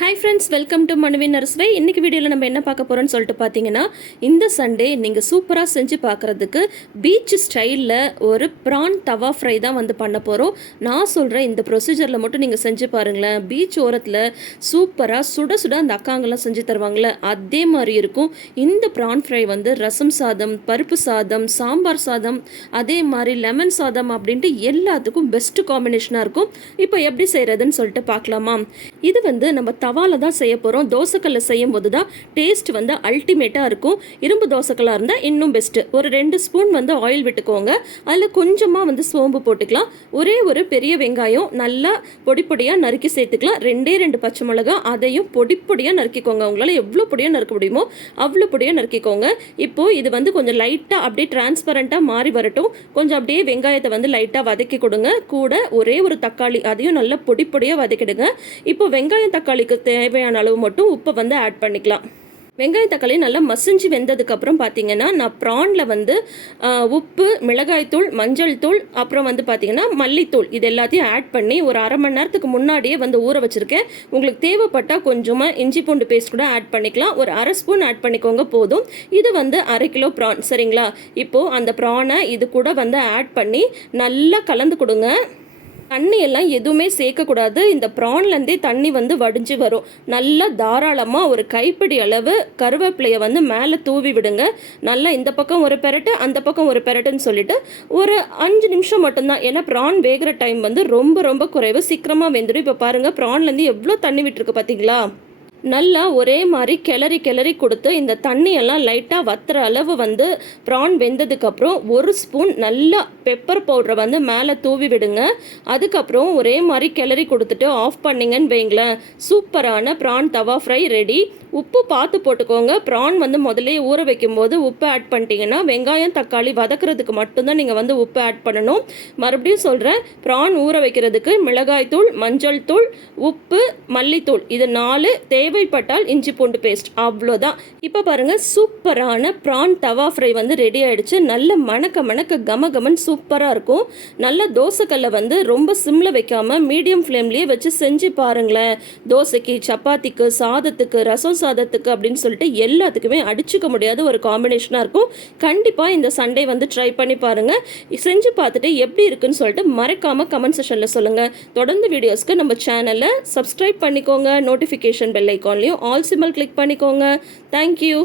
Hi friends, welcome to மனுவின் நர்ஸ்வை. இன்றைக்கி வீடியோவில் நம்ம என்ன பார்க்க போகிறோம்னு சொல்லிட்டு பார்த்தீங்கன்னா, இந்த சண்டே நீங்கள் சூப்பராக செஞ்சு பார்க்குறதுக்கு பீச் ஸ்டைலில் ஒரு ப்ரான் தவா ஃப்ரை தான் வந்து பண்ண போகிறோம். நான் சொல்கிறேன், இந்த ப்ரொசீஜரில் மட்டும் நீங்கள் செஞ்சு பாருங்களேன். பீச் ஓரத்தில் சூப்பராக சுட சுட அந்த அக்காங்கெல்லாம் செஞ்சு தருவாங்களே, அதே மாதிரி இருக்கும். இந்த ப்ரான் ஃப்ரை வந்து ரசம் சாதம், பருப்பு சாதம், சாம்பார் சாதம், அதே மாதிரி லெமன் சாதம் அப்படின்ட்டு எல்லாத்துக்கும் பெஸ்ட்டு காம்பினேஷனாக இருக்கும். இப்போ எப்படி செய்கிறதுன்னு சொல்லிட்டு பார்க்கலாமா? இது வந்து நம்ம தவாவில் தான் செய்ய போகிறோம். தோசைக்கல்ல செய்யும் போது தான் டேஸ்ட் வந்து அல்டிமேட்டாக இருக்கும். இரும்பு தோசைக்கல்லாக இருந்தால் இன்னும் பெஸ்ட்டு. ஒரு 2 ஸ்பூன் வந்து ஆயில் விட்டுக்கோங்க. அதில் கொஞ்சமாக வந்து சோம்பு போட்டுக்கலாம். ஒரே ஒரு பெரிய வெங்காயம் நல்லா பொடிப்பொடியாக நறுக்கி சேர்த்துக்கலாம். 2 பச்சை மிளகா, அதையும் பொடிப்பொடியாக நறுக்கிக்கோங்க. உங்களால் எவ்வளோ பொடியாக நறுக்க முடியுமோ அவ்வளோ பொடியாக நறுக்கிக்கோங்க. இப்போது இது வந்து கொஞ்சம் லைட்டாக அப்படியே டிரான்ஸ்பரண்ட்டாக மாறி வரட்டும். கொஞ்சம் அப்படியே வெங்காயத்தை வந்து லைட்டாக வதக்கி கொடுங்க. கூட ஒரே ஒரு தக்காளி, அதையும் நல்லா பொடிப்பொடியாக வதக்கிடுங்க. இப்போ வெங்காயம் தக்காளிக்கு தேவையான அளவு மட்டும் உப்பை வந்து ஆட் பண்ணிக்கலாம். வெங்காயம் தக்காளி நல்லா மசிஞ்சு வெந்ததுக்கப்புறம் பார்த்தீங்கன்னா, நான் ப்ரானில் வந்து உப்பு, மிளகாய்த்தூள், மஞ்சள் தூள், அப்புறம் வந்து பார்த்தீங்கன்னா மல்லித்தூள், இது எல்லாத்தையும் ஆட் பண்ணி ஒரு அரை மணி நேரத்துக்கு முன்னாடியே வந்து ஊற வச்சுருக்கேன். உங்களுக்கு தேவைப்பட்டால் கொஞ்சமாக இஞ்சி பூண்டு பேஸ்ட் கூட ஆட் பண்ணிக்கலாம். ஒரு அரை ஸ்பூன் ஆட் பண்ணிக்கோங்க போதும். இது வந்து 1/2 கிலோ ப்ரான், சரிங்களா? இப்போது அந்த ப்ரானை இது கூட வந்து ஆட் பண்ணி நல்லா கலந்து கொடுங்க. தண்ணி எல்லாம் எதுவுமே சேர்க்கக்கூடாது. இந்த ப்ரான்லேருந்தே தண்ணி வந்து வடிஞ்சு வரும். நல்லா தாராளமாக ஒரு கைப்பிடி அளவு கருவேப்பிலையை வந்து மேலே தூவி விடுங்க. நல்லா இந்த பக்கம் ஒரு பெரட்டு, அந்த பக்கம் ஒரு பெரட்டுன்னு சொல்லிட்டு ஒரு 5 நிமிஷம் மட்டும்தான். ஏன்னா ப்ரான் வேகிற டைம் வந்து ரொம்ப ரொம்ப குறைவு, சீக்கிரமாக வெந்துடும். இப்போ பாருங்கள், ப்ரான்லேருந்து எவ்வளோ தண்ணி விட்டுருக்கு பார்த்தீங்களா? நல்லா ஒரே மாதிரி கிளறி கொடுத்து இந்த தண்ணியெல்லாம் லைட்டாக வத்துற அளவு வந்து ப்ரான் வெந்ததுக்கப்புறம் 1 ஸ்பூன் நல்லா பெப்பர் பவுடரை வந்து மேலே தூவி விடுங்க. அதுக்கப்புறம் ஒரே மாதிரி கிளறி கொடுத்துட்டு ஆஃப் பண்ணிங்கன்னு வைங்களேன், சூப்பரான ப்ரான் தவா ஃப்ரை ரெடி. உப்பு பார்த்து போட்டுக்கோங்க. ப்ரான் வந்து முதலே ஊற வைக்கும்போது உப்பு ஆட் பண்ணிட்டீங்கன்னா, வெங்காயம் தக்காளி வதக்கிறதுக்கு மட்டும்தான் நீங்கள் வந்து உப்பு ஆட் பண்ணணும். மறுபடியும் சொல்கிறேன், ப்ரான் ஊற வைக்கிறதுக்கு மிளகாய்த்தூள், மஞ்சள் தூள், உப்பு, மல்லித்தூள், இது 4, தேவைப்பட்டால் இஞ்சி பூண்டு பேஸ்ட், அவ்வளோதான். இப்போ பாருங்கள், சூப்பரான ப்ரான் தவா ஃப்ரை வந்து ரெடி ஆகிடுச்சு. நல்ல மணக்க கமகமன் சூப்பராக இருக்கும். நல்ல தோசைக்கல்லை வந்து ரொம்ப சிம்மில் வைக்காமல் மீடியம் ஃப்ளேம்லேயே வச்சு செஞ்சு பாருங்களேன். தோசைக்கு, சப்பாத்திக்கு, சாதத்துக்கு, ரசம் சாதத்துக்கு அப்படின்னு சொல்லிட்டு எல்லாத்துக்குமே அடிச்சுக்க முடியாத ஒரு காம்பினேஷனாக இருக்கும். கண்டிப்பாக இந்த சண்டே வந்து ட்ரை பண்ணி பாருங்கள். செஞ்சு பார்த்துட்டு எப்படி இருக்குன்னு சொல்லிட்டு மறக்காமல் கமெண்ட் செக்ஷனில் சொல்லுங்கள். தொடர்ந்து வீடியோஸ்க்கு நம்ம சேனலை சப்ஸ்கிரைப் பண்ணிக்கோங்க. நோட்டிஃபிகேஷன் பெல் ஐக்கான்லையும் ஆல் சிம்பிள் கிளிக் பண்ணிக்கோங்க. தேங்க்யூ.